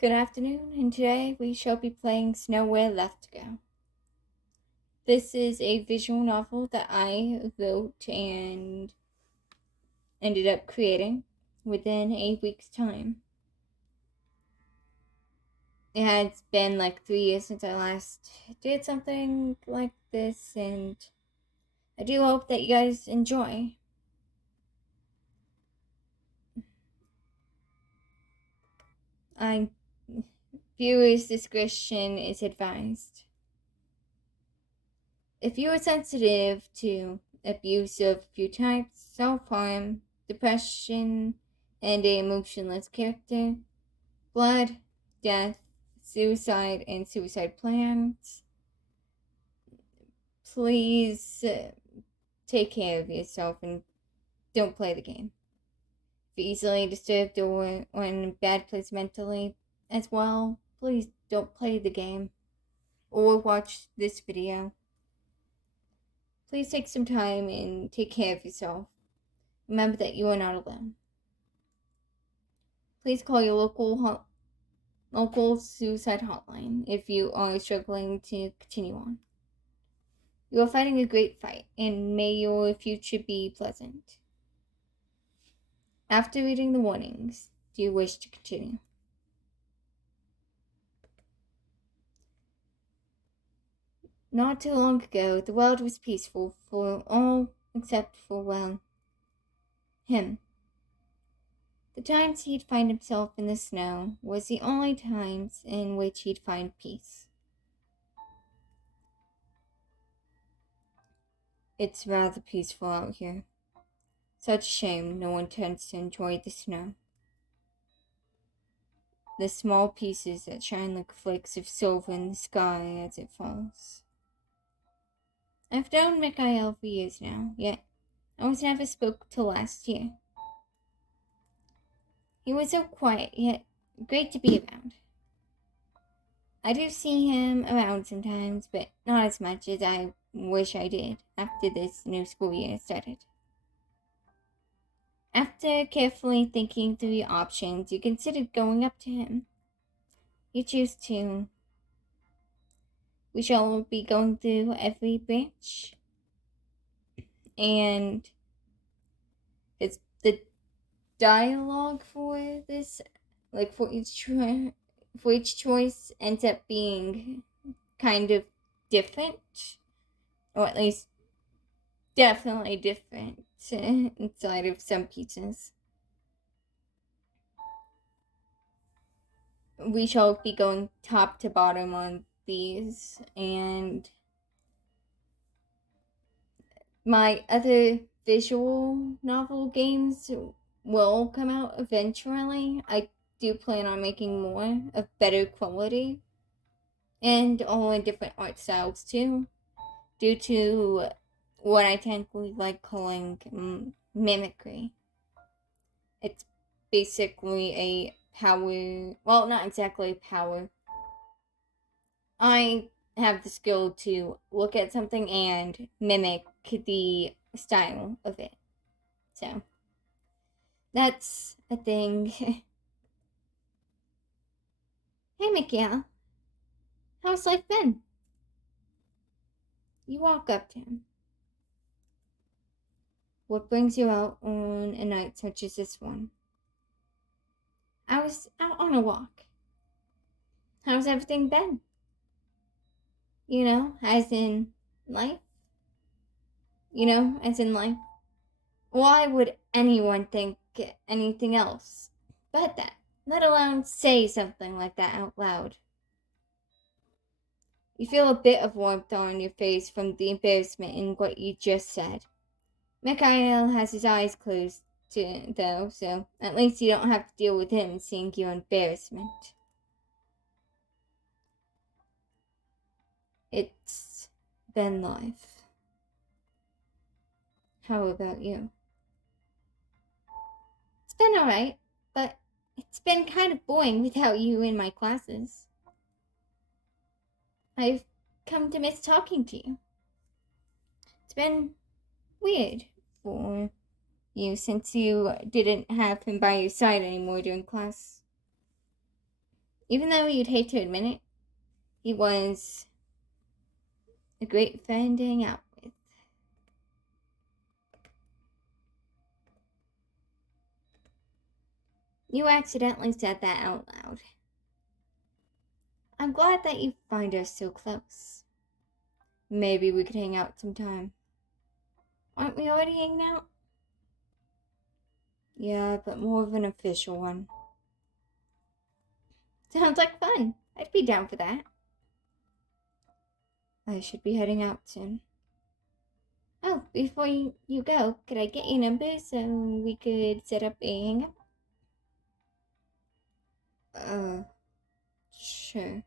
Good afternoon, and today we shall be playing Nowhere Left to Go. This is a visual novel that I wrote and ended up creating within a week's time. It has been like 3 years since I last did something like this, and I do hope that you guys enjoy. Viewers' discretion is advised. If you are sensitive to abuse of a few types, self-harm, depression, and an emotionless character, blood, death, suicide, and suicide plans, please take care of yourself and don't play the game. If you're easily disturbed or in a bad place mentally as well, please don't play the game or watch this video. Please take some time and take care of yourself. Remember that you are not alone. Please call your local suicide hotline if you are struggling to continue on. You are fighting a great fight, and may your future be pleasant. After reading the warnings, do you wish to continue? Not too long ago, the world was peaceful for all except for, well, him. The times he'd find himself in the snow was the only times in which he'd find peace. It's rather peaceful out here. Such a shame no one tends to enjoy the snow. The small pieces that shine like flakes of silver in the sky as it falls. I've known Nickollo for years now, yet I was never spoke till last year. He was so quiet, yet great to be around. I do see him around sometimes, but not as much as I wish I did after this new school year started. After carefully thinking through your options, you considered going up to him. You choose to. We shall be going through every branch, and it's the dialogue for this, like for each choice, ends up being kind of different, or at least definitely different inside of some pieces. We shall be going top to bottom on these, and my other visual novel games will come out eventually. I do plan on making more of better quality and all in different art styles too, due to what I technically like calling mimicry. It's basically a power, well, not exactly power. I have the skill to look at something and mimic the style of it. So, that's a thing. Hey, Mikael. How's life been? You walk up to him. What brings you out on a night such as this one? I was out on a walk. How's everything been? You know, as in life? You know, as in life? Why would anyone think anything else but that? Let alone say something like that out loud. You feel a bit of warmth on your face from the embarrassment in what you just said. Mikhail has his eyes closed, though, so at least you don't have to deal with him seeing your embarrassment. It's been life. How about you? It's been alright, but it's been kind of boring without you in my classes. I've come to miss talking to you. It's been weird for you since you didn't have him by your side anymore during class. Even though you'd hate to admit it, he was a great friend to hang out with. You accidentally said that out loud. I'm glad that you find us so close. Maybe we could hang out sometime. Aren't we already hanging out? Yeah, but more of an official one. Sounds like fun. I'd be down for that. I should be heading out soon. Oh, before you go, could I get your number so we could set up a hangout? Sure.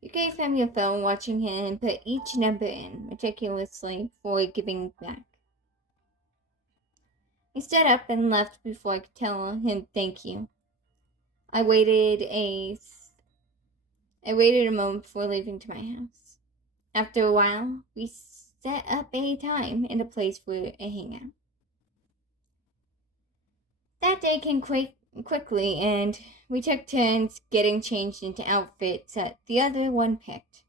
You gave him your phone, watching him put each number in meticulously before giving back. He stood up and left before I could tell him thank you. I waited a moment before leaving to my house. After a while, we set up a time and a place for a hangout. That day came quickly, and we took turns getting changed into outfits that the other one picked.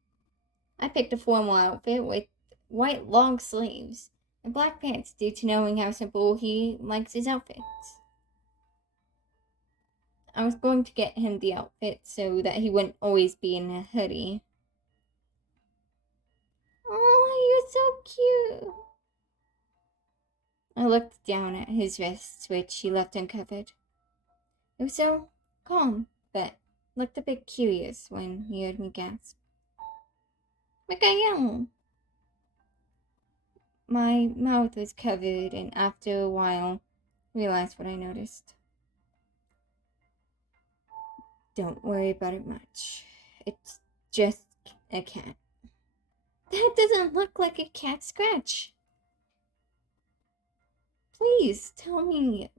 I picked a formal outfit with white long sleeves and black pants due to knowing how simple he likes his outfits. I was going to get him the outfit so that he wouldn't always be in a hoodie. Oh, you're so cute. I looked down at his wrists, which he left uncovered. It was so calm, but looked a bit curious when he heard me gasp. Nickollo! My mouth was covered, and after a while, realized what I noticed. Don't worry about it much. It's just a cat. That doesn't look like a cat scratch. Please, tell me,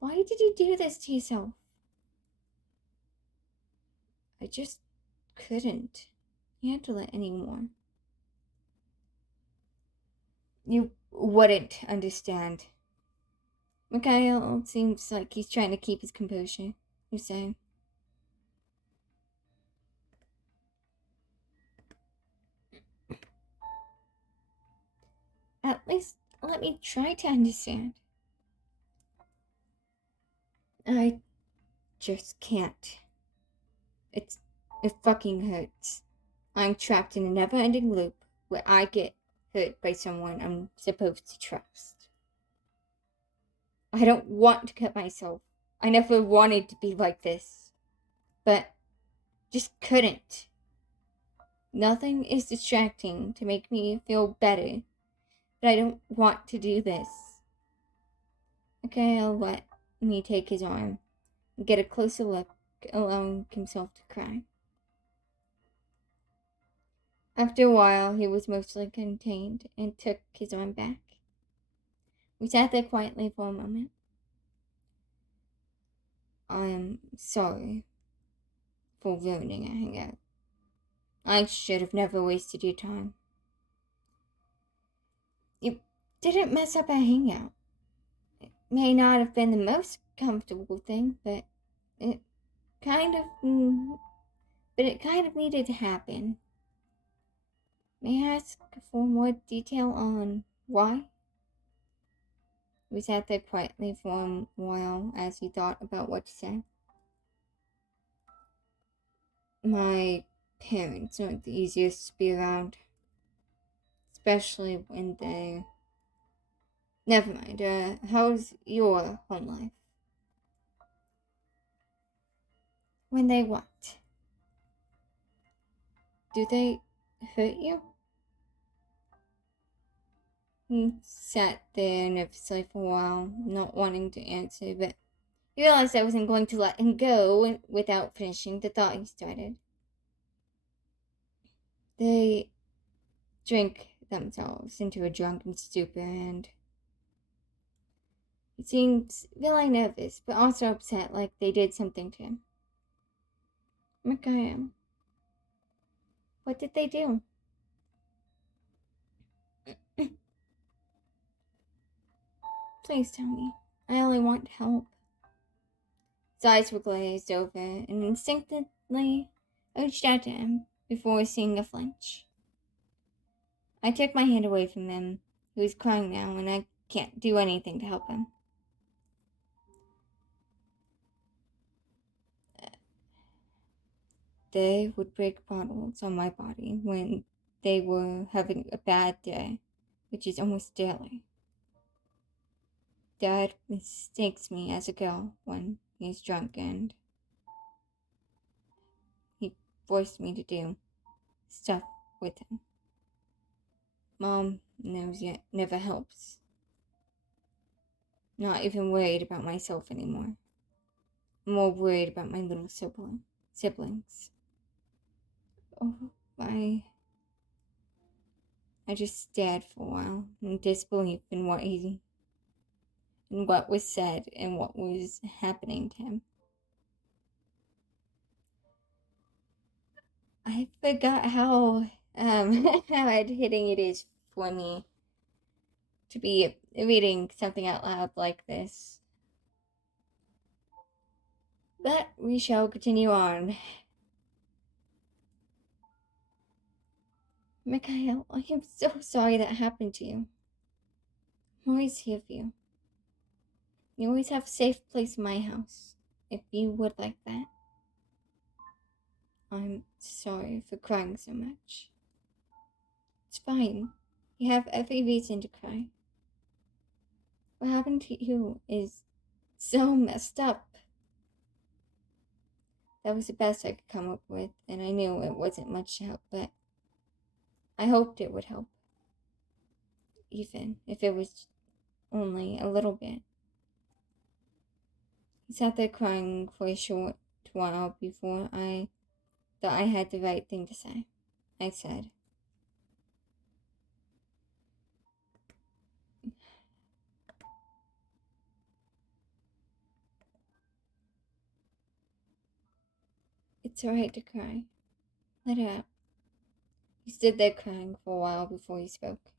why did you do this to yourself? I just couldn't handle it anymore. You wouldn't understand. Mikhail seems like he's trying to keep his composure. You say? At least let me try to understand. I just can't. It fucking hurts. I'm trapped in a never-ending loop where I get hurt by someone I'm supposed to trust. I don't want to cut myself. I never wanted to be like this. But just couldn't. Nothing is distracting to make me feel better. But I don't want to do this. Okay, I'll let me take his arm and get a closer look, allowing himself to cry. After a while, he was mostly contained and took his arm back. We sat there quietly for a moment. I'm sorry for ruining our hangout. I should have never wasted your time. You didn't mess up our hangout. It may not have been the most comfortable thing, but it kind of needed to happen. May I ask for more detail on why? We sat there quietly for a while as he thought about what to say. My parents aren't the easiest to be around. Especially when they... Never mind, how's your home life? When they what? Do they hurt you? He sat there nervously for a while, not wanting to answer, but he realized I wasn't going to let him go without finishing the thought he started. They drink themselves into a drunken stupor, and he seemed really nervous, but also upset, like they did something to him. Mikhail, what did they do? Please tell me. I only want help. His eyes were glazed over, and instinctively I reached out to him before seeing a flinch. I took my hand away from him. He was crying now, and I can't do anything to help him. They would break bottles on my body when they were having a bad day, which is almost daily. Dad mistakes me as a girl when he's drunk, and he forced me to do stuff with him. Mom knows it never helps. Not even worried about myself anymore. I'm more worried about my little siblings. Oh, I just stared for a while in disbelief in what was said and what was happening to him. I forgot how hard hitting it is for me to be reading something out loud like this. But we shall continue on. Mikhail, I am so sorry that happened to you. I'm always here for you. You always have a safe place in my house, if you would like that. I'm sorry for crying so much. It's fine. You have every reason to cry. What happened to you is so messed up. That was the best I could come up with, and I knew it wasn't much to help, but I hoped it would help. Even if it was only a little bit. He sat there crying for a short while before I thought I had the right thing to say. I said, "It's alright to cry. Let it out." He stood there crying for a while before he spoke.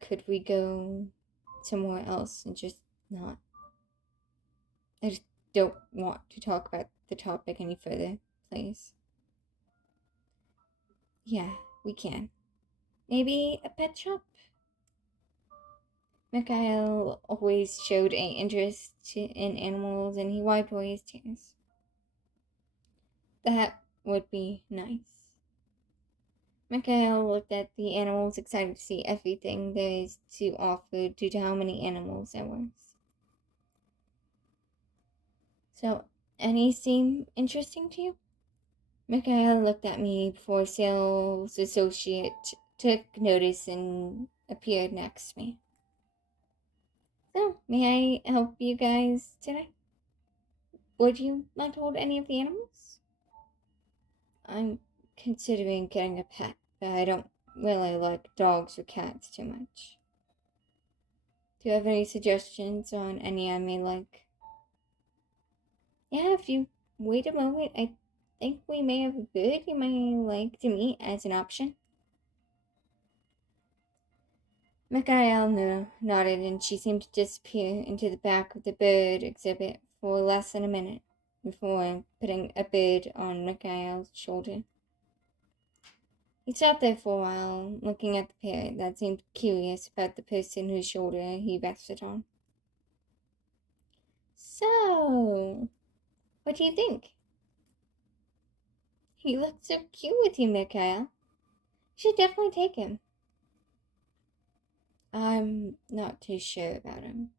Could we go somewhere else and just not? I just don't want to talk about the topic any further, please. Yeah, we can. Maybe a pet shop? Mikhail always showed an interest in animals, and he wiped away his tears. That would be nice. Mikhail looked at the animals, excited to see everything there is to offer due to how many animals there was. So, any seem interesting to you? Mikhail looked at me before a sales associate took notice and appeared next to me. So, may I help you guys today? Would you like to hold any of the animals? I'm considering getting a pet, but I don't really like dogs or cats too much. Do you have any suggestions on any I may like? Yeah, if you wait a moment, I think we may have a bird you might like to meet as an option. Mikhail nodded, and she seemed to disappear into the back of the bird exhibit for less than a minute before putting a bird on Mikhail's shoulder. He sat there for a while, looking at the parrot that seemed curious about the person whose shoulder he rested on. So, what do you think? He looked so cute with you, Mikhail. You should definitely take him. I'm not too sure about him.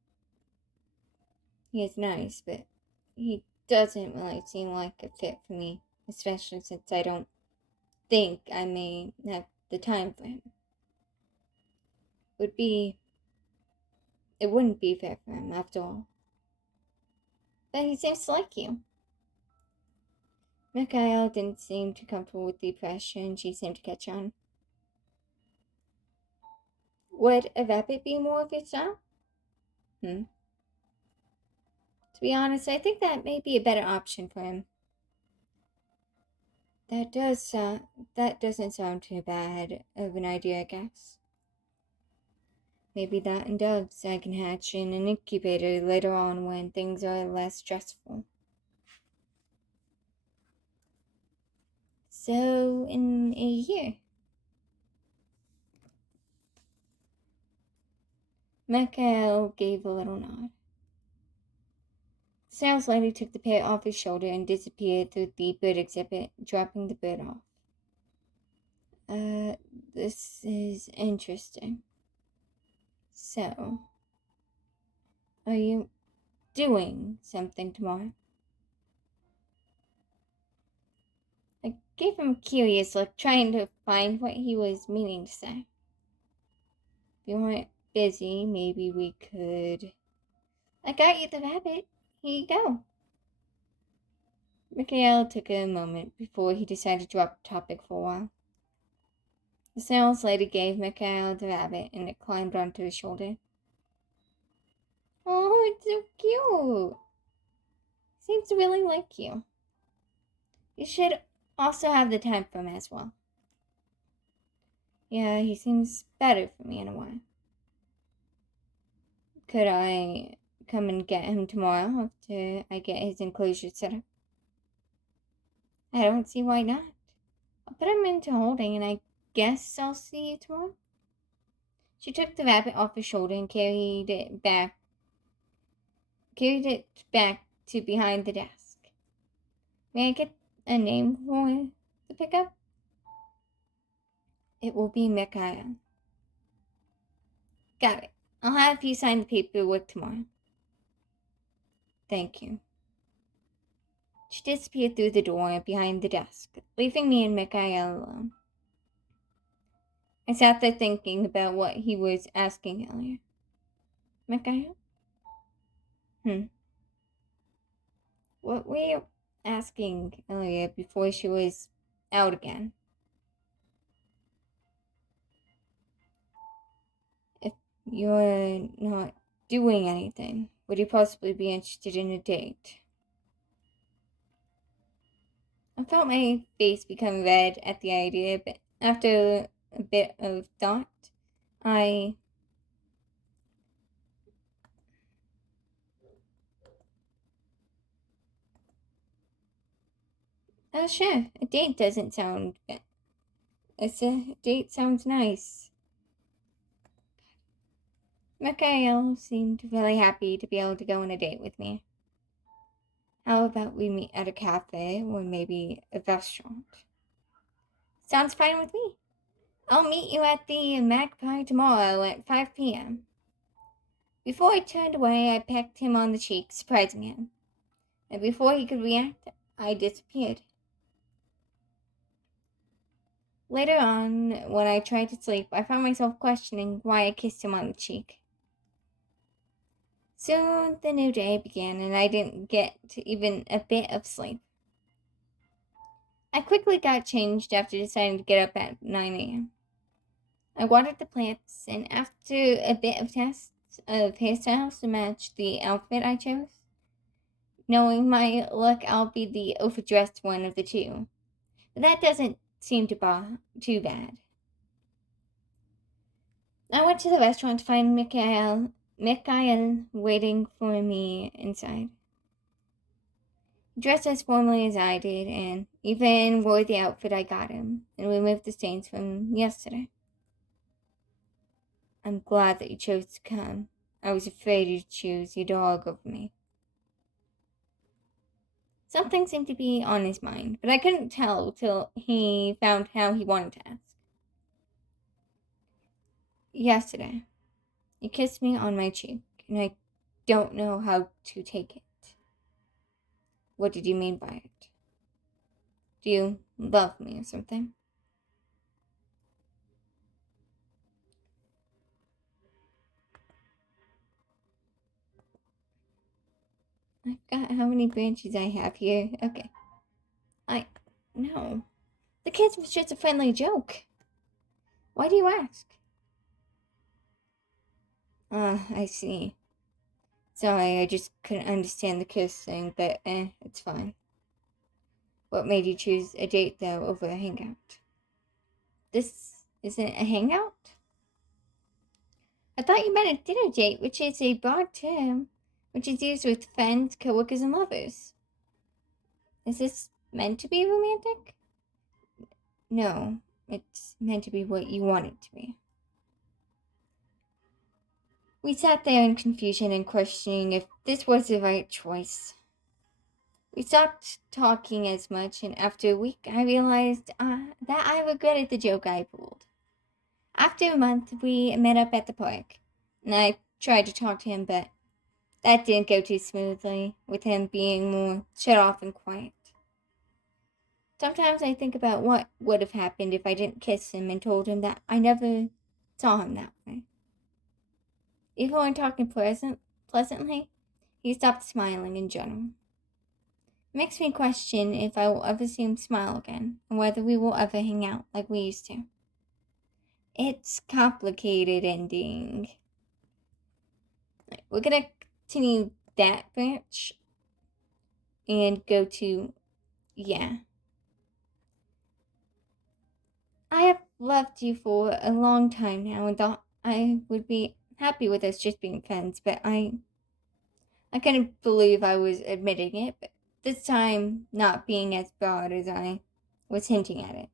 He is nice, but he doesn't really seem like a fit for me, especially since I don't think I may have the time for him. It wouldn't be fair for him, after all. But he seems to like you. Mikhail didn't seem too comfortable with the impression she seemed to catch on. Would a rabbit be more of your style? To be honest, I think that may be a better option for him. That doesn't sound too bad of an idea, I guess. Maybe that and doves I can hatch in an incubator later on when things are less stressful. So, in a year. Michael gave a little nod. The sales lady took the pet off his shoulder and disappeared through the bird exhibit, dropping the bird off. This is interesting. So, are you doing something tomorrow? I gave him a curious look, trying to find what he was meaning to say. If you weren't busy, maybe we could... I got you the rabbit. Here you go. Mikhail took a moment before he decided to drop the topic for a while. The sales lady gave Mikhail the rabbit, and it climbed onto his shoulder. Oh, it's so cute. Seems to really like you. You should also have the time for him as well. Yeah, he seems better for me in a while. Could I come and get him tomorrow after I get his enclosure set up? I don't see why not. I'll put him into holding and I guess I'll see you tomorrow. She took the rabbit off his shoulder and carried it back to behind the desk. May I get a name for the pickup? It will be Mikhail. Got it. I'll have you sign the paperwork tomorrow. Thank you. She disappeared through the door behind the desk, leaving me and Mikhail alone. I sat there thinking about what he was asking earlier. Mikhail? What were you asking earlier before she was out again? If you're not doing anything, would you possibly be interested in a date? I felt my face become red at the idea, but after a bit of thought, Oh, sure, a date doesn't sound bad. A date sounds nice. Mikhail seemed really happy to be able to go on a date with me. How about we meet at a cafe or maybe a restaurant? Sounds fine with me. I'll meet you at the Magpie tomorrow at 5 p.m. Before I turned away, I pecked him on the cheek, surprising him. And before he could react, I disappeared. Later on, when I tried to sleep, I found myself questioning why I kissed him on the cheek. Soon the new day began, and I didn't get even a bit of sleep. I quickly got changed after deciding to get up at 9 a.m. I watered the plants, and after a bit of tests of hairstyles to match the outfit I chose, knowing my look, I'll be the overdressed one of the two. But that doesn't seem too bad. I went to the restaurant to find Mikhail waiting for me inside. He dressed as formally as I did, and even wore the outfit I got him, and removed the stains from yesterday. I'm glad that you chose to come. I was afraid you'd choose your dog over me. Something seemed to be on his mind, but I couldn't tell till he found how he wanted to ask. Yesterday, you kissed me on my cheek, and I don't know how to take it. What did you mean by it? Do you love me or something? I forgot how many branches I have here. Okay. No. The kiss was just a friendly joke. Why do you ask? I see. Sorry, I just couldn't understand the kiss thing, but it's fine. What made you choose a date, though, over a hangout? This isn't a hangout? I thought you meant a dinner date, which is a broad term, which is used with friends, coworkers, and lovers. Is this meant to be romantic? No, it's meant to be what you want it to be. We sat there in confusion and questioning if this was the right choice. We stopped talking as much, and after a week, I realized that I regretted the joke I pulled. After a month, we met up at the park, and I tried to talk to him, but that didn't go too smoothly, with him being more shut off and quiet. Sometimes I think about what would have happened if I didn't kiss him and told him that I never saw him that way. Even when talking pleasantly, he stopped smiling in general. It makes me question if I will ever see him smile again, and whether we will ever hang out like we used to. It's complicated ending. We're gonna continue that branch and go to, yeah. I have loved you for a long time now and thought I would be happy with us just being friends, but I couldn't believe I was admitting it, but this time not being as broad as I was hinting at it.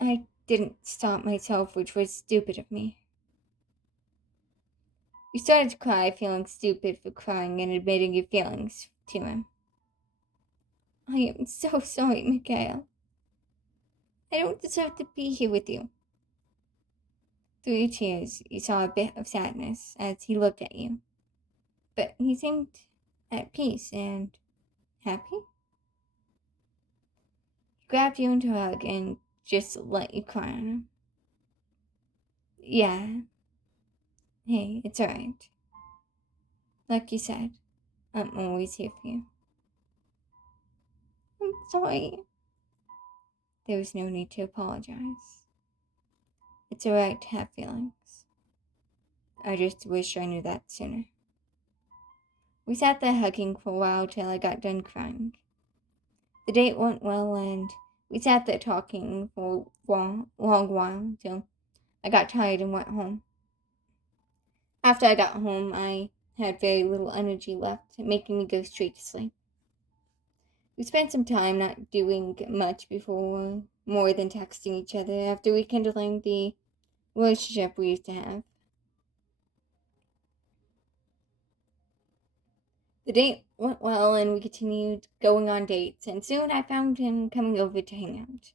I didn't stop myself, which was stupid of me. You started to cry, feeling stupid for crying and admitting your feelings to him. I am so sorry, Mikhail. I don't deserve to be here with you. Through your tears, you saw a bit of sadness as he looked at you, but he seemed at peace and happy. He grabbed you into a hug and just let you cry on him. Yeah, hey, it's alright. Like you said, I'm always here for you. I'm sorry. There was no need to apologize. It's alright to have feelings. I just wish I knew that sooner. We sat there hugging for a while till I got done crying. The date went well, and we sat there talking for a long while till I got tired and went home. After I got home, I had very little energy left, making me go straight to sleep. We spent some time not doing much before, more than texting each other after rekindling the relationship we used to have. The date went well, and we continued going on dates, and soon I found him coming over to hang out.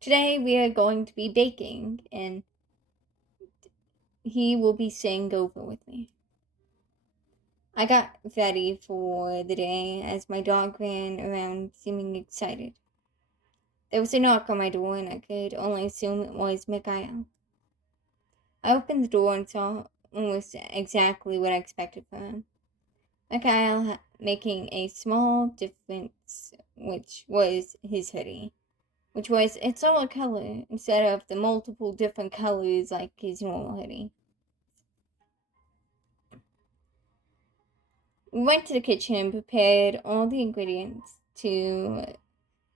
Today we are going to be baking, and he will be staying over with me. I got ready for the day as my dog ran around seeming excited. There was a knock on my door, and I could only assume it was Mikhail. I opened the door and saw almost exactly what I expected from him. Mikhail making a small difference, which was his hoodie, which was its solid color instead of the multiple different colors like his normal hoodie. We went to the kitchen and prepared all the ingredients to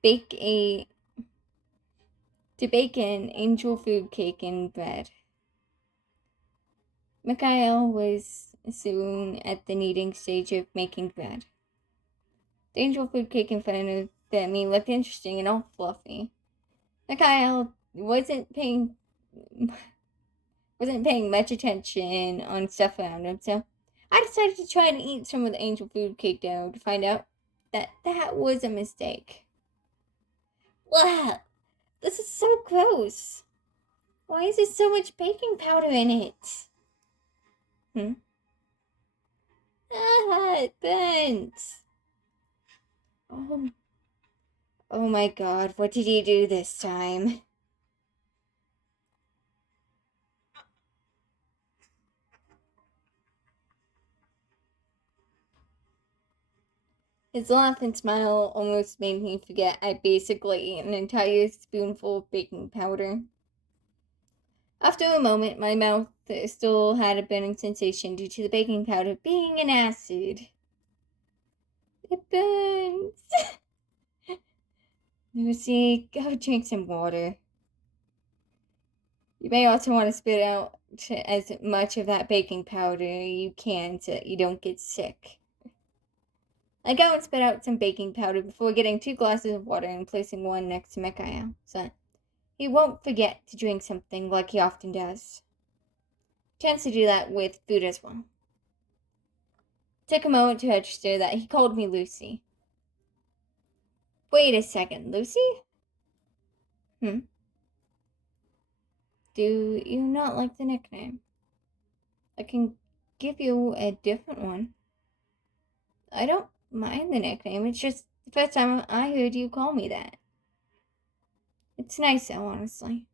bake a to bake an angel food cake and bread. Mikhail was soon at the kneading stage of making bread. The angel food cake in front of me looked interesting and all fluffy. Mikhail wasn't paying much attention on stuff around him, so I decided to try to eat some of the angel food cake dough to find out that was a mistake. Wow, this is so gross. Why is there so much baking powder in it? It burns. Oh, oh my god, what did he do this time? His laugh and smile almost made me forget I basically ate an entire spoonful of baking powder. After a moment, my mouth still had a burning sensation due to the baking powder being an acid. It burns. Lucy, go drink some water. You may also want to spit out as much of that baking powder you can so that you don't get sick. I go and spit out some baking powder before getting 2 glasses of water and placing one next to Mikhail, so he won't forget to drink something like he often does. He tends to do that with food as well. It took a moment to register that he called me Lucy. Wait a second, Lucy? Do you not like the nickname? I can give you a different one. I don't mind the nickname, it's just the first time I heard you call me that. It's nice though, honestly.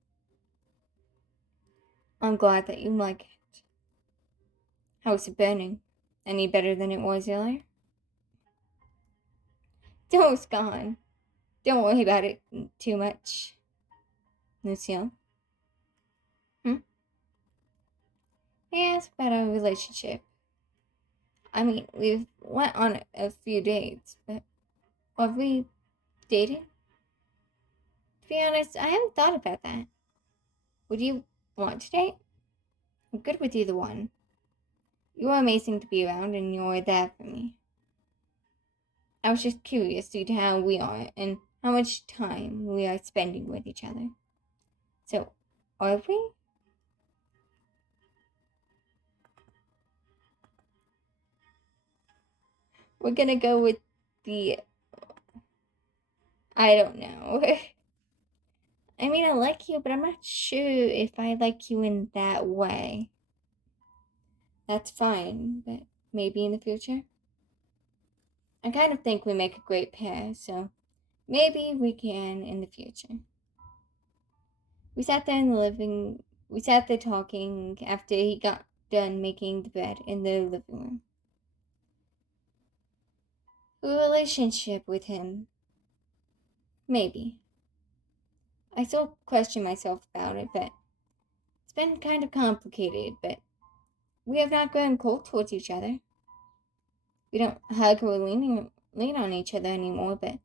I'm glad that you like it. How's it burning? Any better than it was earlier? It's gone. Don't worry about it too much, Lucille. He asked about our relationship. I mean, we've went on a few dates, but are we dating? To be honest, I haven't thought about that. Would you want to date? I'm good with either one. You are amazing to be around, and you're there for me. I was just curious due to how we are and how much time we are spending with each other. So, are we? We're gonna go with the. I don't know. I mean, I like you, but I'm not sure if I like you in that way. That's fine, but maybe in the future? I kind of think we make a great pair, so maybe we can in the future. We sat there in the living we sat there talking after he got done making the bed in the living room. A relationship with him. Maybe. I still question myself about it, but it's been kind of complicated, but we have not grown cold towards each other. We don't hug or lean on each other anymore, but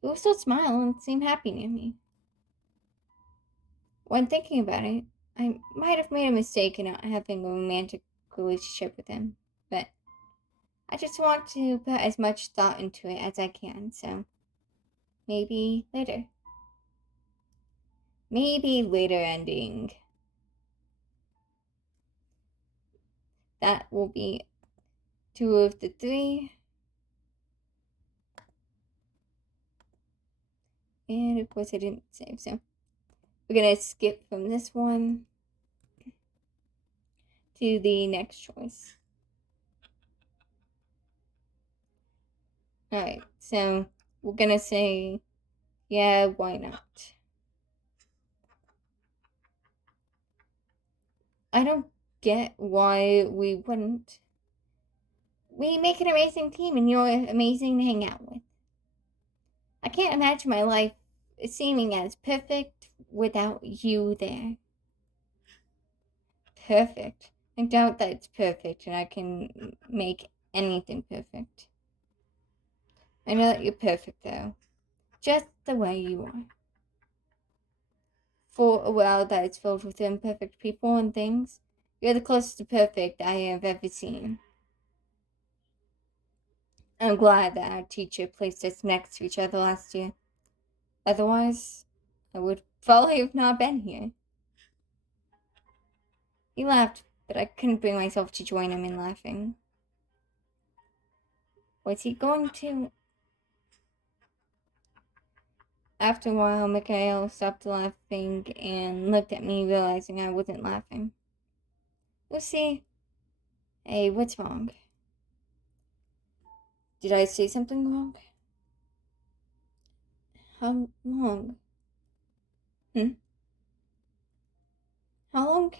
he will still smile and seem happy near me. When thinking about it, I might have made a mistake in not having a romantic relationship with him, but I just want to put as much thought into it as I can, so maybe later. Maybe later ending. That will be 2 of the 3. And of course I didn't save, so we're gonna skip from this one to the next choice. Alright, so we're gonna say, yeah, why not? I don't get why we wouldn't. We make an amazing team and you're amazing to hang out with. I can't imagine my life seeming as perfect without you there. Perfect. I doubt that it's perfect and I can make anything perfect. I know that you're perfect though. Just the way you are. For a world that is filled with imperfect people and things, you're the closest to perfect I have ever seen. I'm glad that our teacher placed us next to each other last year. Otherwise, I would probably have not been here. He laughed, but I couldn't bring myself to join him in laughing. Was he going to? After a while, Mikhail stopped laughing and looked at me, realizing I wasn't laughing. Lucy, hey, what's wrong? Did I say something wrong? How long? How long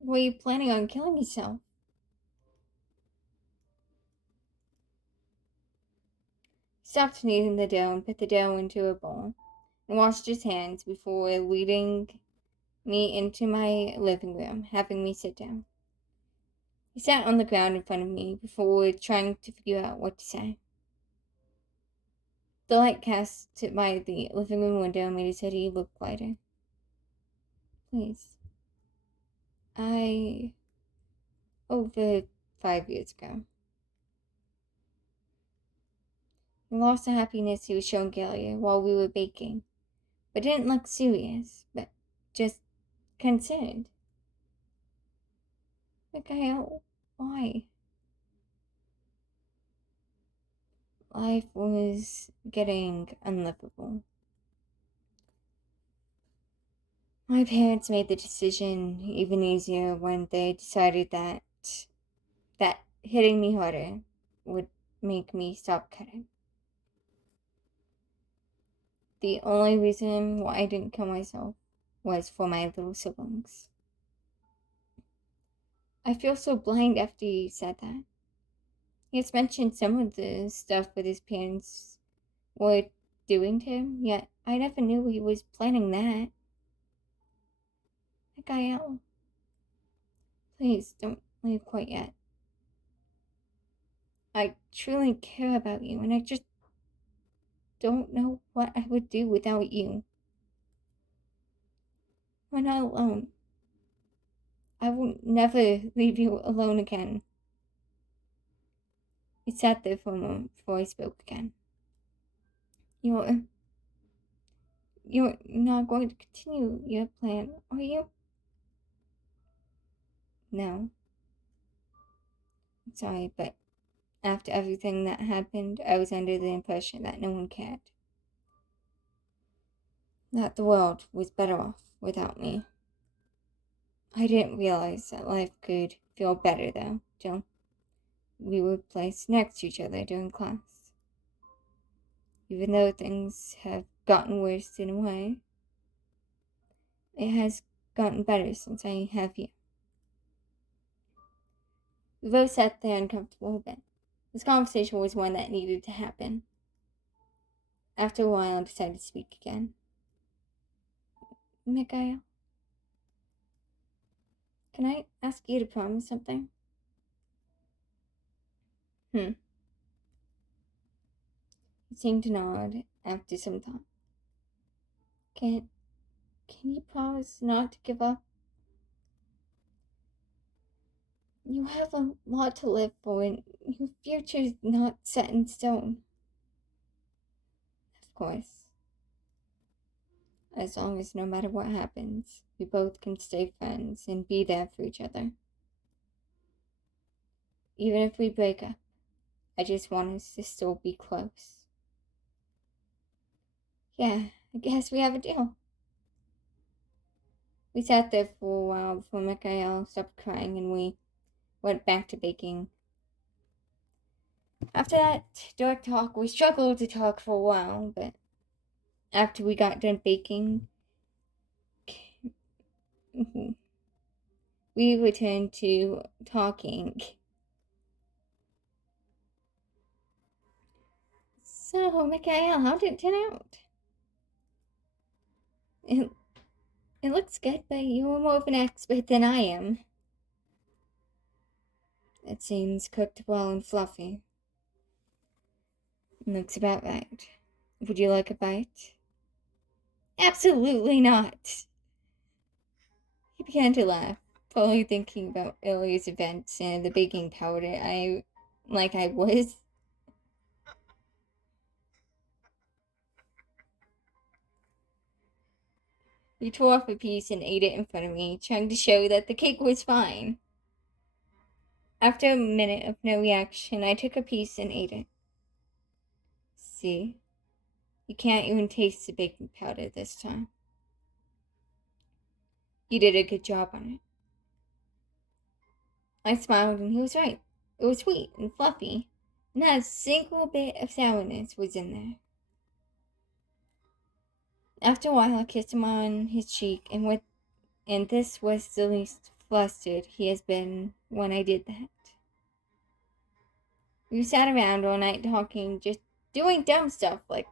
were you planning on killing yourself? He stopped kneading the dough and put the dough into a bowl and washed his hands before leading me into my living room, having me sit down. He sat on the ground in front of me before trying to figure out what to say. The light cast by the living room window made his hoodie look lighter. Please, Over 5 years ago. I lost the happiness he was showing earlier while we were baking, but didn't look serious, but just concerned. Mikhail, why? Life was getting unlivable. My parents made the decision even easier when they decided that hitting me harder would make me stop cutting. The only reason why I didn't kill myself was for my little siblings. I feel so blind after you said that. He has mentioned some of the stuff with his parents were doing to him, yet I never knew he was planning that. Mikael, please don't leave quite yet. I truly care about you, and I just don't know what I would do without you. We're not alone. I will never leave you alone again. He sat there for a moment before he spoke again. You're not going to continue your plan, are you? No. I'm sorry, but after everything that happened, I was under the impression that no one cared. That the world was better off without me. I didn't realize that life could feel better though, till we were placed next to each other during class. Even though things have gotten worse in a way, it has gotten better since I have you. We both sat there uncomfortable a bit. This conversation was one that needed to happen. After a while, I decided to speak again. Mikhail, can I ask you to promise something? He seemed to nod after some thought. Can you promise not to give up? You have a lot to live for, and your future's not set in stone. Of course. As long as no matter what happens, we both can stay friends and be there for each other. Even if we break up, I just want us to still be close. Yeah, I guess we have a deal. We sat there for a while before Mikhail stopped crying and we went back to baking. After that dark talk, we struggled to talk for a while, but after we got done baking, we returned to talking. So, Mikhail, how did it turn out? It looks good, but you're more of an expert than I am. It seems cooked well and fluffy. Looks about right. Would you like a bite? Absolutely not. He began to laugh, probably thinking about earlier's events and the baking powder I was. He tore off a piece and ate it in front of me, trying to show that the cake was fine. After a minute of no reaction, I took a piece and ate it. See? You can't even taste the baking powder this time. You did a good job on it. I smiled and he was right. It was sweet and fluffy. Not a single bit of sourness was in there. After a while, I kissed him on his cheek, and this was the least flustered he has been when I did that. We sat around all night talking, just doing dumb stuff like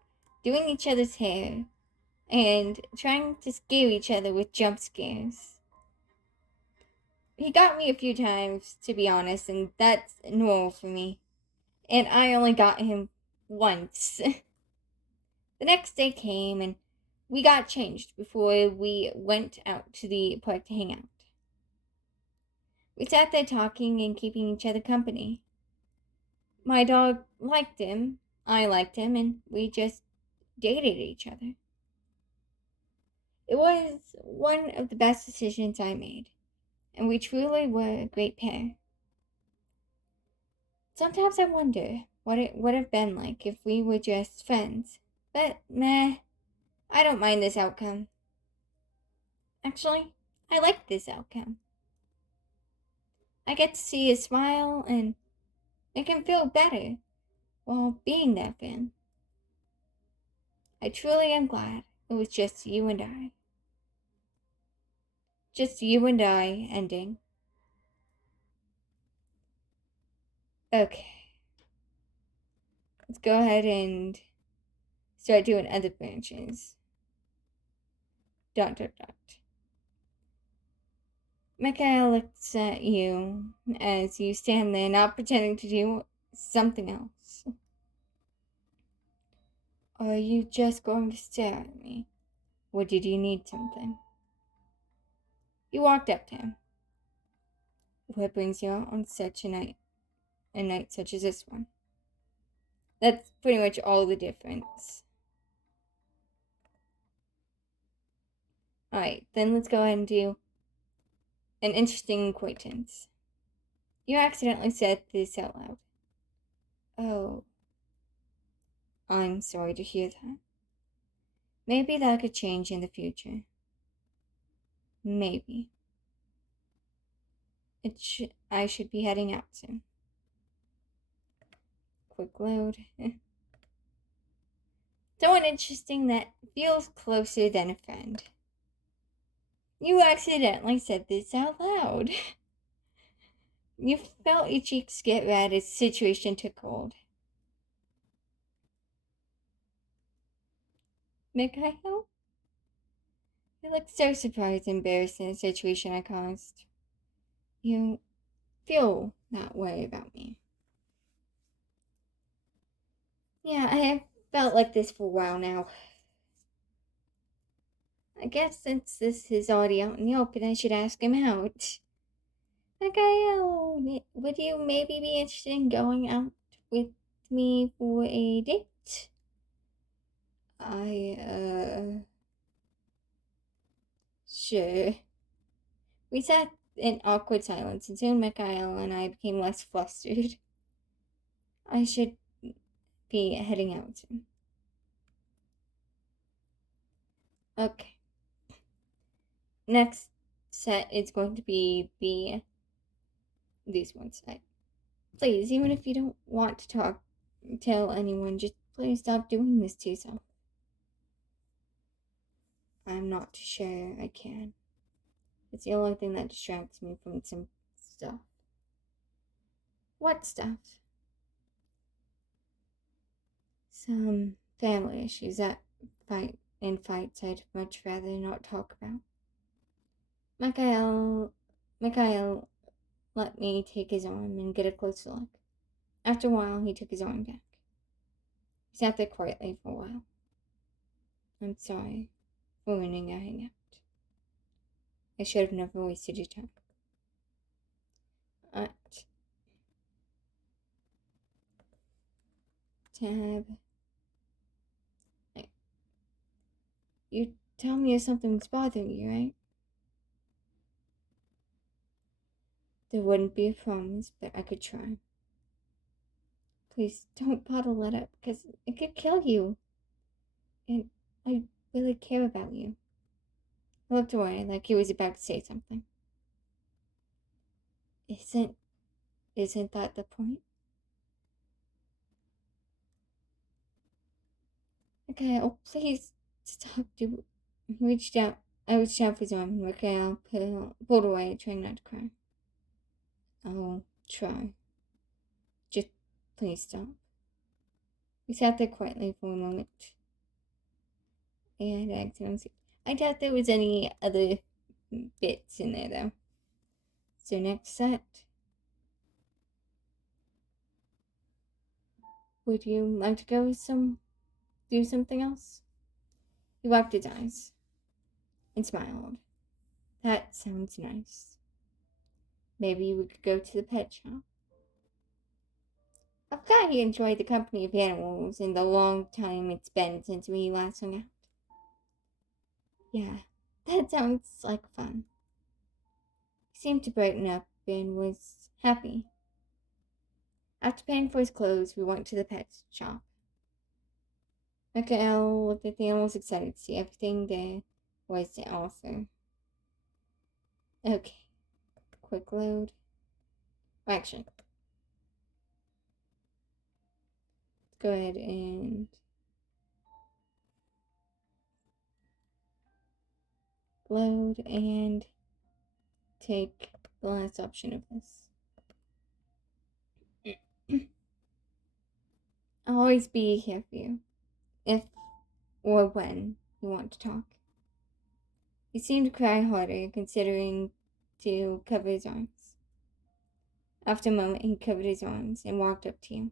doing each other's hair and trying to scare each other with jump scares. He got me a few times, to be honest, and that's normal for me. And I only got him once. The next day came, and we got changed before we went out to the park to hang out. We sat there talking and keeping each other company. My dog liked him, I liked him, and we just dated each other. It was one of the best decisions I made, and we truly were a great pair. Sometimes I wonder what it would have been like if we were just friends, but meh, I don't mind this outcome. Actually, I like this outcome. I get to see his smile and make him feel better while being that fan. I truly am glad it was just you and I. Just you and I ending. Okay, let's go ahead and start doing other branches. Dot dot dot. Micaiah looks at you as you stand there not pretending to do something else. Are you just going to stare at me? Or did you need something? You walked up to him. What brings you out on such a night such as this one? That's pretty much all the difference. Alright, then let's go ahead and do an interesting acquaintance. You accidentally said this out loud. Oh, I'm sorry to hear that. Maybe that could change in the future. Maybe. I should be heading out soon. Quick load. Someone interesting that feels closer than a friend. You accidentally said this out loud. You felt your cheeks get red as the situation took hold. Mikhail? You look so surprised and embarrassed in the situation I caused. You feel that way about me. Yeah, I have felt like this for a while now. I guess since this is already out in the open, I should ask him out. Mikhail, would you maybe be interested in going out with me for a date? Sure. We sat in awkward silence, and soon Mikhail and I became less flustered. I should be heading out soon. Okay. Next set is going to be this one set. Please, even if you don't want to tell anyone, just please stop doing this to yourself. I'm not sure I can. It's the only thing that distracts me from some stuff. What stuff? Some family issues that fights I'd much rather not talk about. Mikhail let me take his arm and get a closer look. After a while, he took his arm back. He sat there quietly for a while. I'm sorry for ruining our hangout. I should have never wasted your time. Tab. You tell me if something's bothering you, right? There wouldn't be a promise, but I could try. Please don't bottle it up, because it could kill you. And I really care about you. I looked away like he was about to say something. Isn't that the point? Okay, oh please stop. I reached out for his arm and Raquel pulled away, trying not to cry. I'll try. Just please stop. We sat there quietly for a moment. And I doubt there was any other bits in there though. So next set. Would you like to do something else? He wiped his eyes and smiled. That sounds nice. Maybe we could go to the pet shop. I forgot you enjoyed the company of animals in the long time it's been since we last hung out. Yeah, that sounds like fun. He seemed to brighten up and was happy. After paying for his clothes, we went to the pet shop. Michael looked at the animals excited to see everything there was to offer. Okay, quick load. Actually, let's go ahead and load and take the last option of this. I'll always be here for you, if or when you want to talk. He seemed to cry harder, considering to cover his arms. After a moment, he covered his arms and walked up to you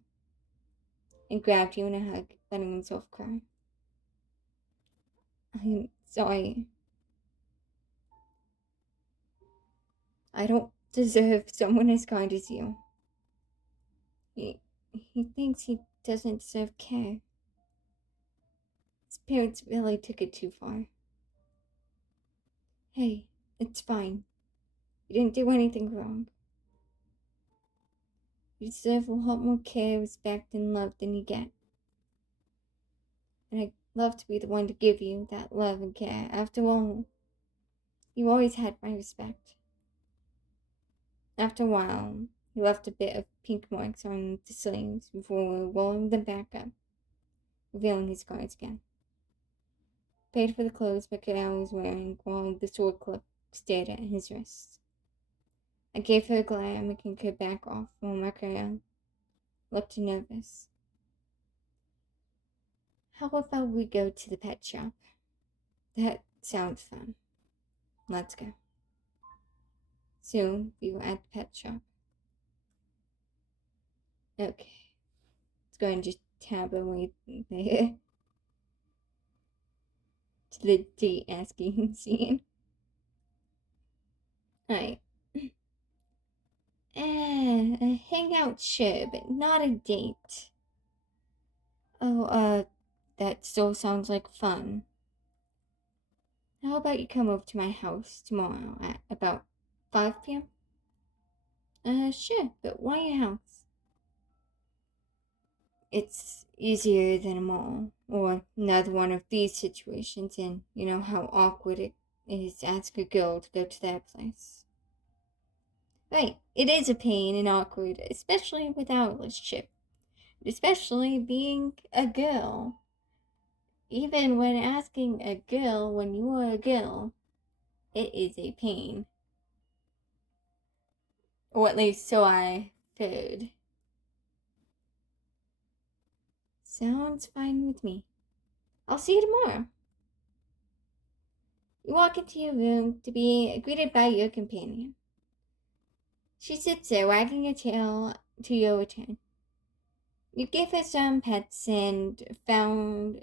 and grabbed you in a hug, letting himself cry. I'm sorry. I don't deserve someone as kind as you. He thinks he doesn't deserve care. His parents really took it too far. Hey, it's fine. You didn't do anything wrong. You deserve a lot more care, respect, and love than you get. And I'd love to be the one to give you that love and care. After all, you always had my respect. After a while, he left a bit of pink marks on the sleeves before rolling them back up, revealing his scars again. Paid for the clothes Mikael was wearing while the sword clip stared at his wrist. I gave her a glare, making her back off while Mikael looked nervous. How about we go to the pet shop? That sounds fun. Let's go. Soon, we were at the pet shop. Okay. Let's go and just tab away there to the date asking scene. Alright. A hangout, sure, but not a date. Oh, that still sounds like fun. How about you come over to my house tomorrow at about 5 p.m.? Sure, but why your house? It's easier than a mall, or another one of these situations, and you know how awkward it is to ask a girl to go to that place. Right, it is a pain and awkward, especially with our relationship. Especially being a girl. Even when asking a girl when you are a girl, it is a pain. Or at least so I heard. Sounds fine with me. I'll see you tomorrow. You walk into your room to be greeted by your companion. She sits there, wagging her tail to your return. You gave her some pets and found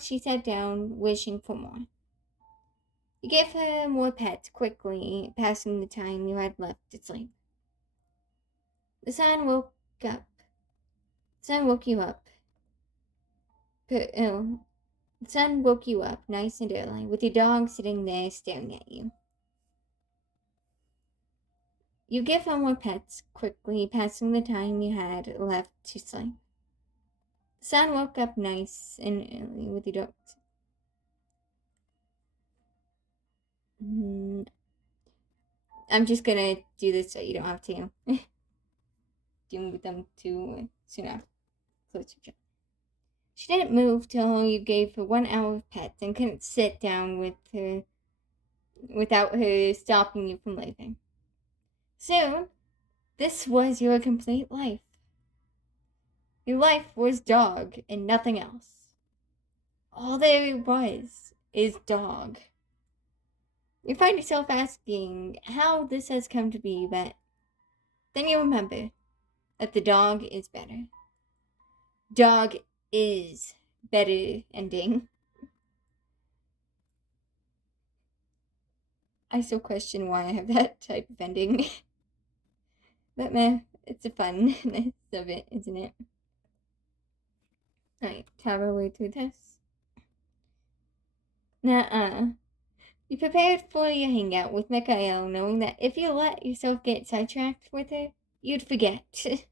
she sat down, wishing for more. You gave her more pets quickly, passing the time you had left to sleep. The sun woke up. The sun woke you up. The sun woke you up nice and early, with your dog sitting there staring at you. You give her more pets quickly, passing the time you had left to sleep. The sun woke up nice and early with your dogs. I'm just gonna do this so you don't have to deal with them too soon after. Close your jaw. She didn't move till you gave her 1 hour of pets and couldn't sit down without her stopping you from leaving. Soon, this was your complete life. Your life was dog and nothing else. All there was is dog. You find yourself asking how this has come to be, but then you remember that the dog is better. Dog is better ending. I still question why I have that type of ending. But meh, it's a funness of it, isn't it? Alright, tab our way through this. Nuh-uh. You prepared for your hangout with Nickollo, knowing that if you let yourself get sidetracked with her, you'd forget. The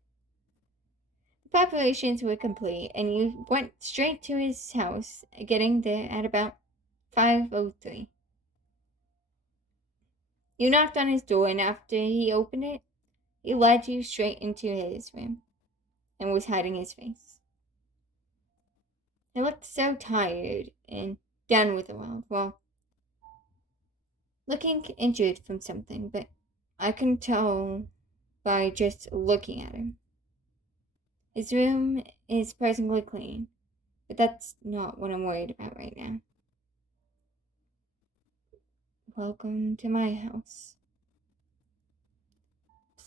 preparations were complete, and you went straight to his house, getting there at about 5:03. You knocked on his door, and after he opened it, he led you straight into his room, and was hiding his face. He looked so tired and done with the world. Well, looking injured from something, but I can tell by just looking at him. His room is surprisingly clean, but that's not what I'm worried about right now. Welcome to my house.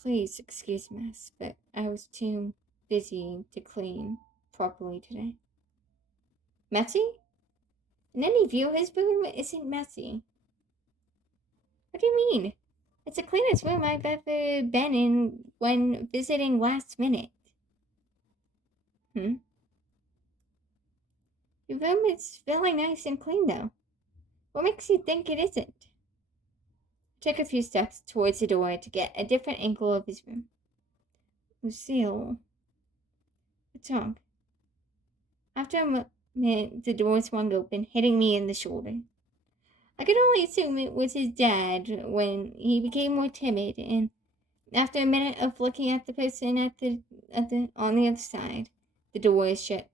Please excuse the mess, but I was too busy to clean properly today. Messy? In any view, his room isn't messy. What do you mean? It's the cleanest room I've ever been in when visiting last minute. Your room is really nice and clean, though. What makes you think it isn't? I took a few steps towards the door to get a different angle of his room. Lucille, what's wrong? After a minute, the door swung open, hitting me in the shoulder. I could only assume it was his dad when he became more timid, and after a minute of looking at the person on the other side, the door is shut.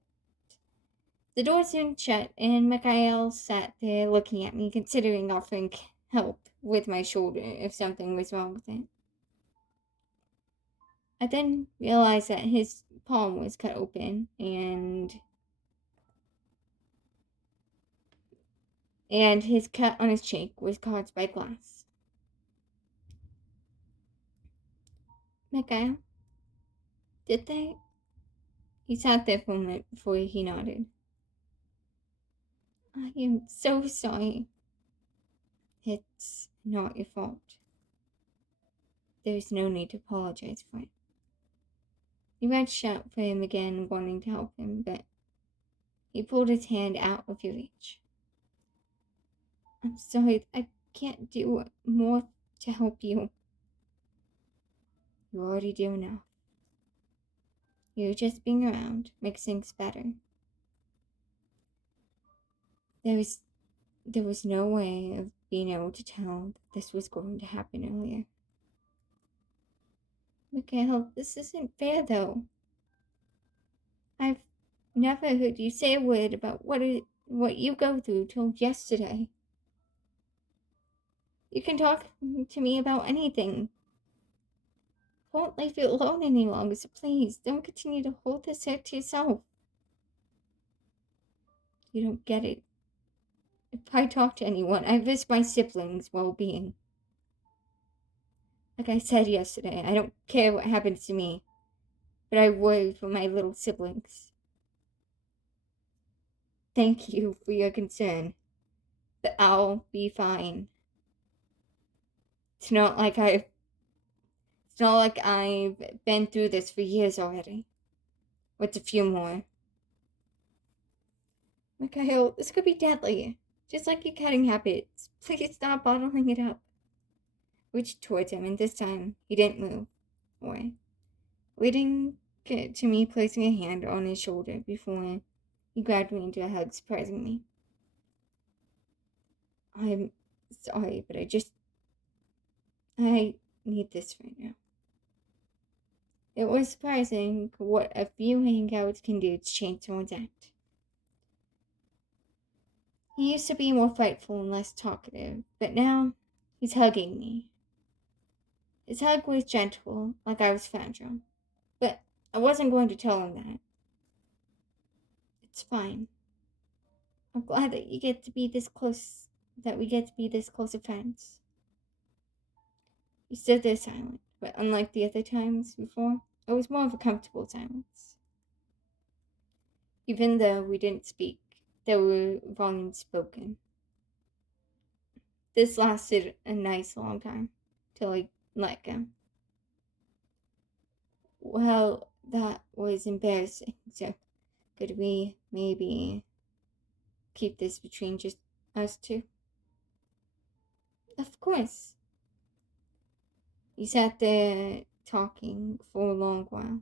The door soon shut, and Mikhail sat there looking at me, considering offering help with my shoulder if something was wrong with it. I then realized that his palm was cut open, and his cut on his cheek was caused by glass. Mikhail, did they? He sat there for a moment before he nodded. I am so sorry. It's not your fault. There's no need to apologize for it. You reached out for him again, wanting to help him, but he pulled his hand out of your reach. I'm sorry, I can't do more to help you. You already do enough. You just being around makes things better. There was no way of being able to tell that this was going to happen earlier. Mikhail, this isn't fair, though. I've never heard you say a word about what you go through till yesterday. You can talk to me about anything. I won't leave you alone any longer, so please don't continue to hold this hurt to yourself. You don't get it. If I talk to anyone, I risk my siblings' well-being. Like I said yesterday, I don't care what happens to me, but I worry for my little siblings. Thank you for your concern, but I'll be fine. It's not like I've been through this for years already. What's a few more? Mikhail, this could be deadly. Just like your cutting habits. Please stop bottling it up. Reached towards him, and this time he didn't move away, leading to me placing a hand on his shoulder before he grabbed me into a hug, surprising me. I'm sorry, but I need this right now. It was surprising what a few hangouts can do to change someone's act. He used to be more frightful and less talkative, but now he's hugging me. His hug was gentle, like I was fragile, but I wasn't going to tell him that. It's fine. I'm glad that you get to be this close, that we get to be this close of friends. He stood there silent, but unlike the other times before, it was more of a comfortable silence. Even though we didn't speak, there were volumes spoken. This lasted a nice long time till I let go. Well, that was embarrassing. So, could we maybe keep this between just us two? Of course. We sat there talking for a long while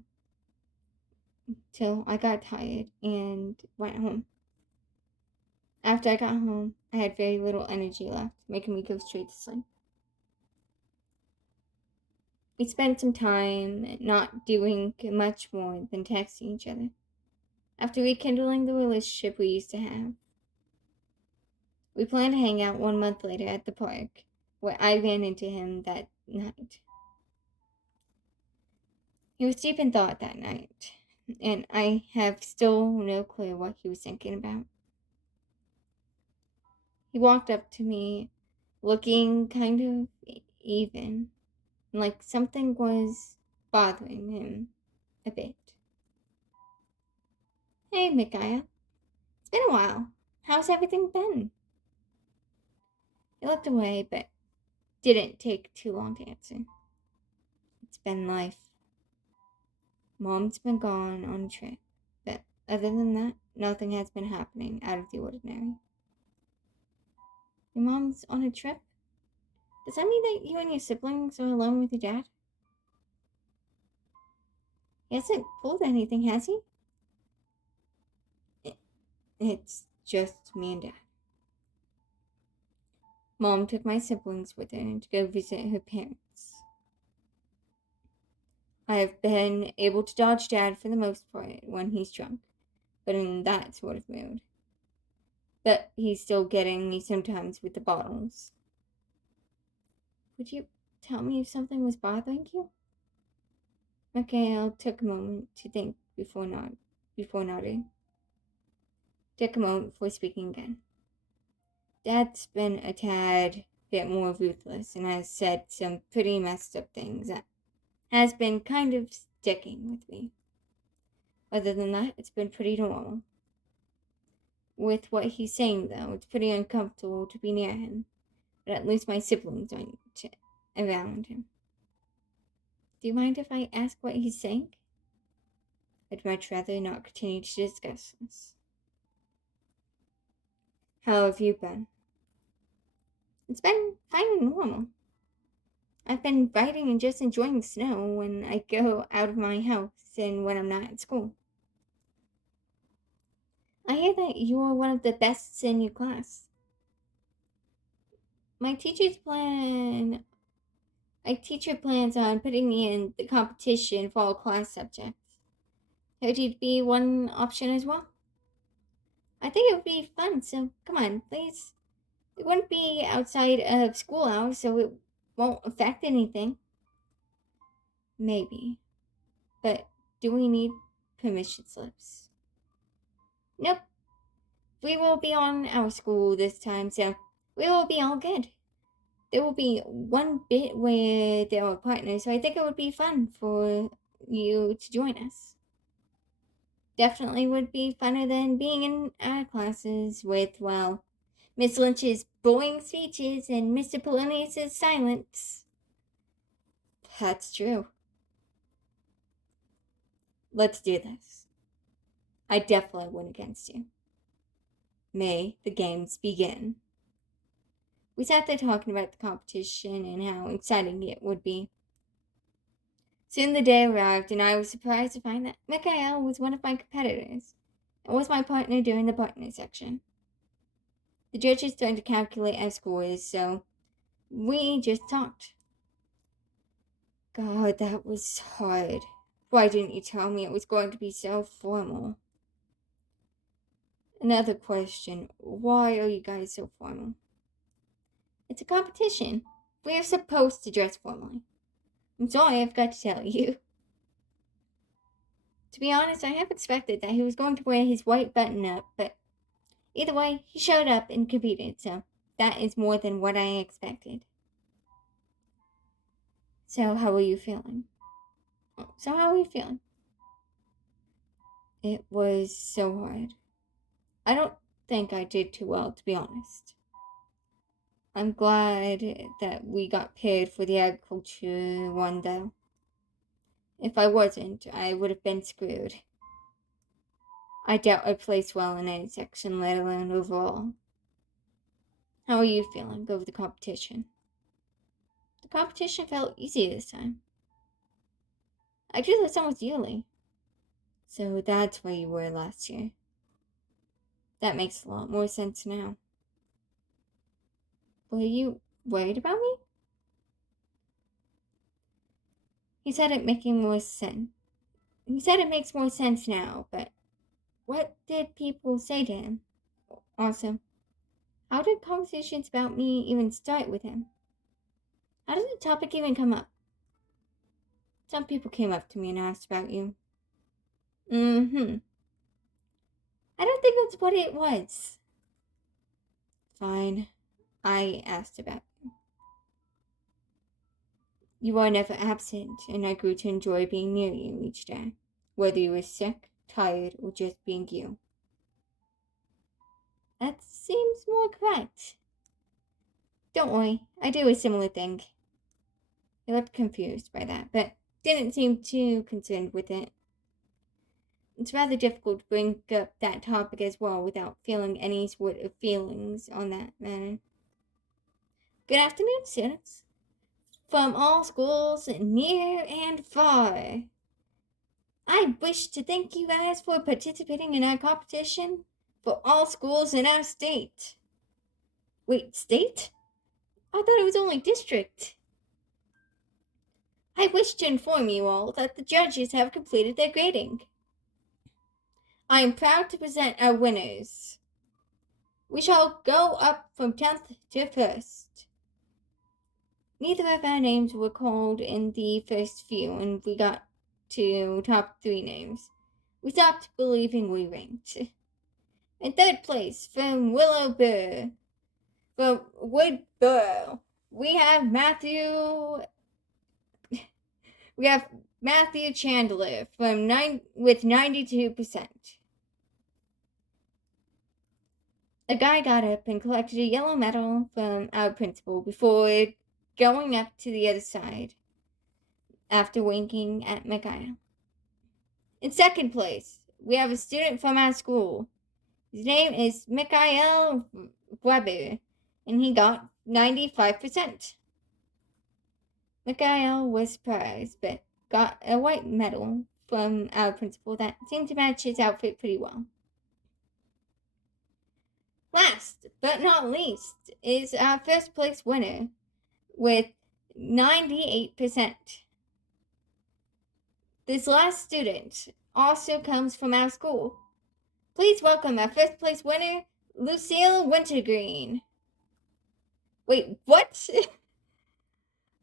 till I got tired and went home. After I got home, I had very little energy left, making me go straight to sleep. We spent some time not doing much more than texting each other. After rekindling the relationship we used to have, we planned to hang out 1 month later at the park, where I ran into him that night. He was deep in thought that night, and I have still no clue what he was thinking about. He walked up to me, looking kind of even, like something was bothering him a bit. Hey, Micaiah. It's been a while. How's everything been? He looked away, but didn't take too long to answer. It's been life. Mom's been gone on a trip, but other than that, nothing has been happening out of the ordinary. Your mom's on a trip? Does that mean that you and your siblings are alone with your dad? He hasn't pulled anything, has he? It's just me and Dad. Mom took my siblings with her to go visit her parents. I have been able to dodge Dad for the most part when he's drunk, but in that sort of mood. But he's still getting me sometimes with the bottles. Would you tell me if something was bothering you? Mikhail took a moment to think before nodding. Took a moment before speaking again. Dad's been a tad bit more ruthless and has said some pretty messed up things that has been kind of sticking with me. Other than that, it's been pretty normal. With what he's saying, though, it's pretty uncomfortable to be near him, but at least my siblings aren't around him. Do you mind if I ask what he's saying? I'd much rather not continue to discuss this. How have you been? It's been fine and normal. I've been riding and just enjoying the snow when I go out of my house and when I'm not at school. I hear that you are one of the best in your class. My teacher plans on putting me in the competition for all class subjects. Would you be one option as well? I think it would be fun, so come on, please. It wouldn't be outside of school hours, so it won't affect anything. Maybe. But do we need permission slips? Nope. We will be on our school this time, so we will be all good. There will be one bit where there are partners, so I think it would be fun for you to join us. Definitely would be funner than being in our classes with, well, Miss Lynch's boring speeches and Mr. Polonius' silence. That's true. Let's do this. I definitely win against you. May the games begin. We sat there talking about the competition and how exciting it would be. Soon the day arrived, and I was surprised to find that Mikhail was one of my competitors and was my partner during the partner section. The judges started to calculate our scores, so we just talked. God, that was hard. Why didn't you tell me it was going to be so formal? Another question. Why are you guys so formal? It's a competition. We are supposed to dress formally. I'm sorry I've got to tell you. To be honest, I have expected that he was going to wear his white button-up, but either way, he showed up and competed, so that is more than what I expected. So, how are you feeling? It was so hard. I don't think I did too well, to be honest. I'm glad that we got paired for the agriculture one, though. If I wasn't, I would have been screwed. I doubt I placed well in any section, let alone overall. How are you feeling over the competition? The competition felt easier this time. I drew this almost yearly. So that's where you were last year. That makes a lot more sense now. Were you worried about me? He said it making more sense. He said it makes more sense now, but what did people say to him? Also, how did conversations about me even start with him? How did the topic even come up? Some people came up to me and asked about you. I don't think that's what it was. Fine. I asked about you. You are never absent, and I grew to enjoy being near you each day, whether you were sick, tired, or just being you. That seems more correct. Don't worry, I do a similar thing. He looked confused by that, but didn't seem too concerned with it. It's rather difficult to bring up that topic as well without feeling any sort of feelings on that matter. Good afternoon, students. From all schools near and far. I wish to thank you guys for participating in our competition for all schools in our state. Wait, state? I thought it was only district. I wish to inform you all that the judges have completed their grading. I am proud to present our winners. We shall go up from 10th to 1st. Neither of our names were called in the first few, and we got to top 3 names. We stopped believing we ranked. In 3rd place, from Willowboro, from Woodboro, we have Matthew Chandler with 92%. A guy got up and collected a yellow medal from our principal before going up to the other side after winking at Mikhail. In 2nd place, we have a student from our school. His name is Mikhail Weber, and he got 95%. Mikhail was surprised, but got a white medal from our principal that seemed to match his outfit pretty well. Last but not least is our 1st place winner with 98%. This last student also comes from our school. Please welcome our 1st place winner, Lucille Wintergreen. Wait, what?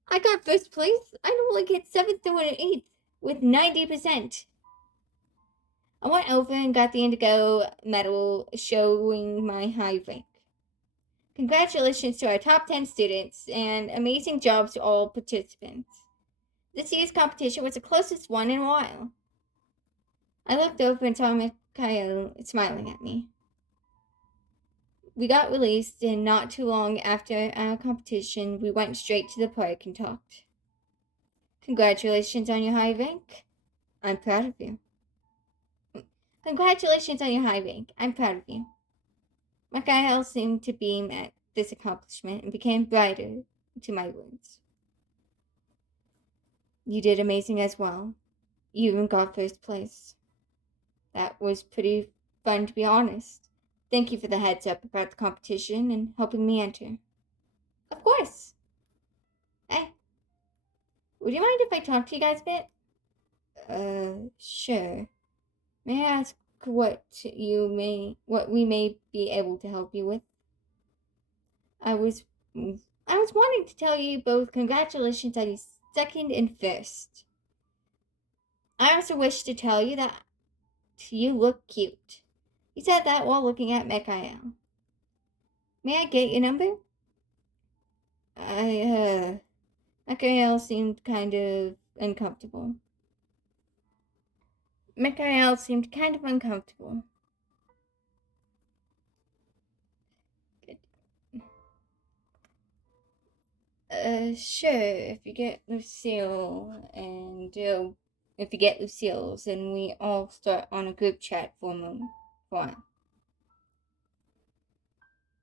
I got 1st place? I normally get 7th or 8th with 90%. I went over and got the indigo medal showing my high rank. Congratulations to our top 10 students and amazing jobs to all participants. This year's competition was the closest one in a while. I looked over and saw Mikhail smiling at me. We got released, and not too long after our competition, we went straight to the park and talked. Congratulations on your high rank. I'm proud of you. Congratulations on your high rank. I'm proud of you. Mikhail seemed to beam at this accomplishment and became brighter to my words. You did amazing as well. You even got 1st place. That was pretty fun, to be honest. Thank you for the heads up about the competition and helping me enter. Of course. Hey, would you mind if I talk to you guys a bit? Sure. May I ask what we may be able to help you with? I was wanting to tell you both congratulations on your 2nd and 1st. I also wish to tell you that you look cute. You said that while looking at Mikhail. May I get your number? Mikhail seemed kind of uncomfortable. Good. Sure, if you get Lucille, and if you get Lucille's, then we all start on a group chat for a moment. For a while.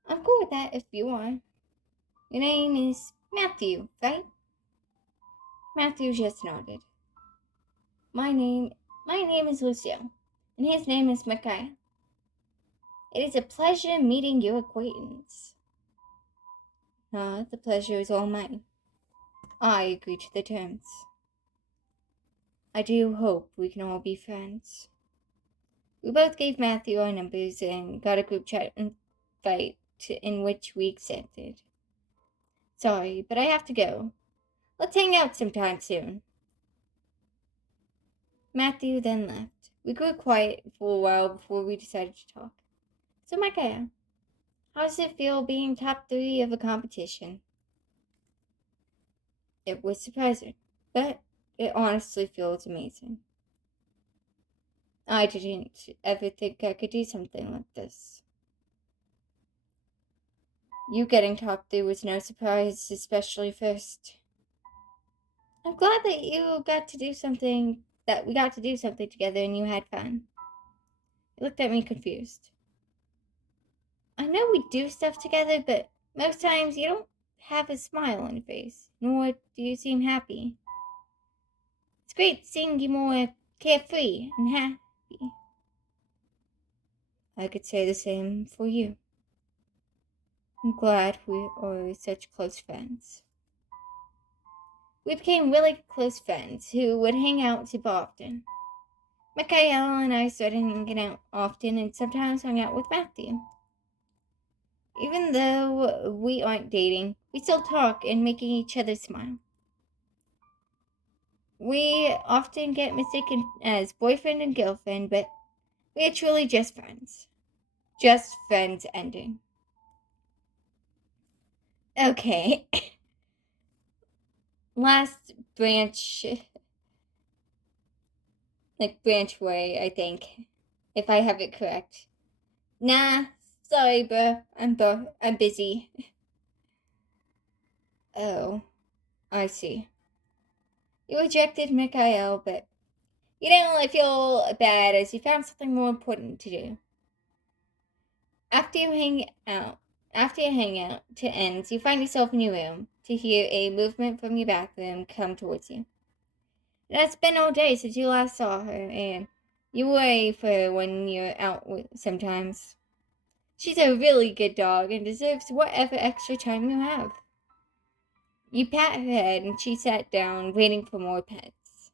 I'm cool with that if you are. Your name is Matthew, right? Matthew just nodded. My name, my name is Lucille, and his name is Micaiah. It is a pleasure meeting your acquaintance. The pleasure is all mine. I agree to the terms. I do hope we can all be friends. We both gave Matthew our numbers and got a group chat invite in which we accepted. Sorry, but I have to go. Let's hang out sometime soon. Matthew then left. We grew quiet for a while before we decided to talk. So, Micaiah, how does it feel being top 3 of a competition? It was surprising, but it honestly feels amazing. I didn't ever think I could do something like this. You getting top 3 was no surprise, especially first. I'm glad that you got to do something, that we got to do something together and you had fun. He looked at me confused. I know we do stuff together, but most times you don't have a smile on your face, nor do you seem happy. It's great seeing you more carefree and happy. I could say the same for you. I'm glad we are such close friends. We became really close friends who would hang out super often. Micaiah and I started hanging out often and sometimes hung out with Matthew. Even though we aren't dating, we still talk and making each other smile. We often get mistaken as boyfriend and girlfriend, but we are truly just friends. Just friends ending. Okay. Last branch, like branch way, I think, if I have it correct. Nah, sorry, bro. I'm busy. Oh, I see. You rejected Mikhail, but you didn't really feel bad as you found something more important to do. After you hang out, After your hangout ends, you find yourself in your room to hear a movement from your bathroom come towards you. It has been all day since you last saw her, and you worry for her when you're out sometimes. She's a really good dog and deserves whatever extra time you have. You pat her head and she sat down, waiting for more pets.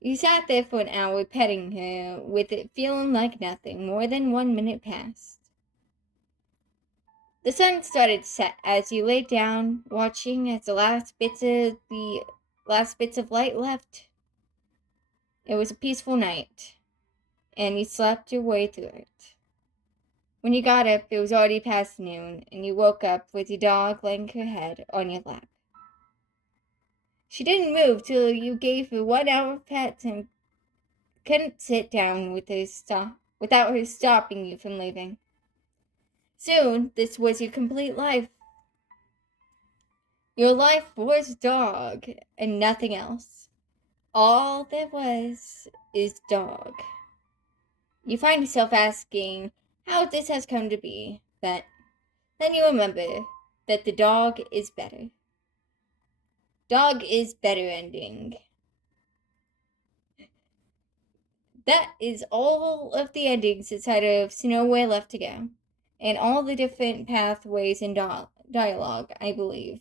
You sat there for an hour petting her, with it feeling like nothing. More than 1 minute passed. The sun started to set as you laid down, watching as the last bits of light left. It was a peaceful night, and you slept your way through it. When you got up, it was already past noon, and you woke up with your dog laying her head on your lap. She didn't move till you gave her 1 hour of pets and couldn't sit down without her stopping you from leaving. Soon, this was your complete life. Your life was dog and nothing else. All there was is dog. You find yourself asking how this has come to be, but then you remember that the dog is better. Dog is better ending. That is all of the endings inside of Nowhere Left to Go, and all the different pathways in dialogue, I believe.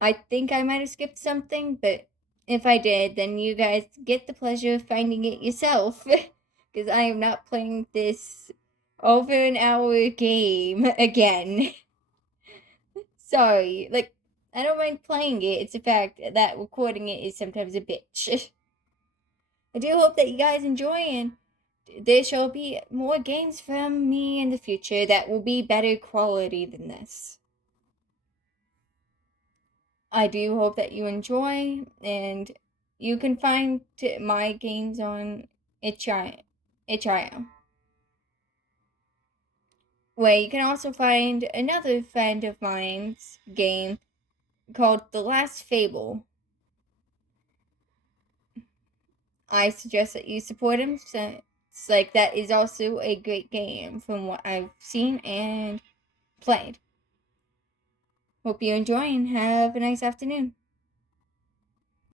I think I might have skipped something, but if I did, then you guys get the pleasure of finding it yourself, because I am not playing this over an hour game again. Sorry, I don't mind playing it, it's the fact that recording it is sometimes a bitch. I do hope that you guys enjoy, and there shall be more games from me in the future that will be better quality than this. I do hope that you enjoy, and you can find my games on itch.io. where you can also find another friend of mine's game called The Last Fable. I suggest that you support him, since that is also a great game from what I've seen and played. Hope you enjoy and have a nice afternoon.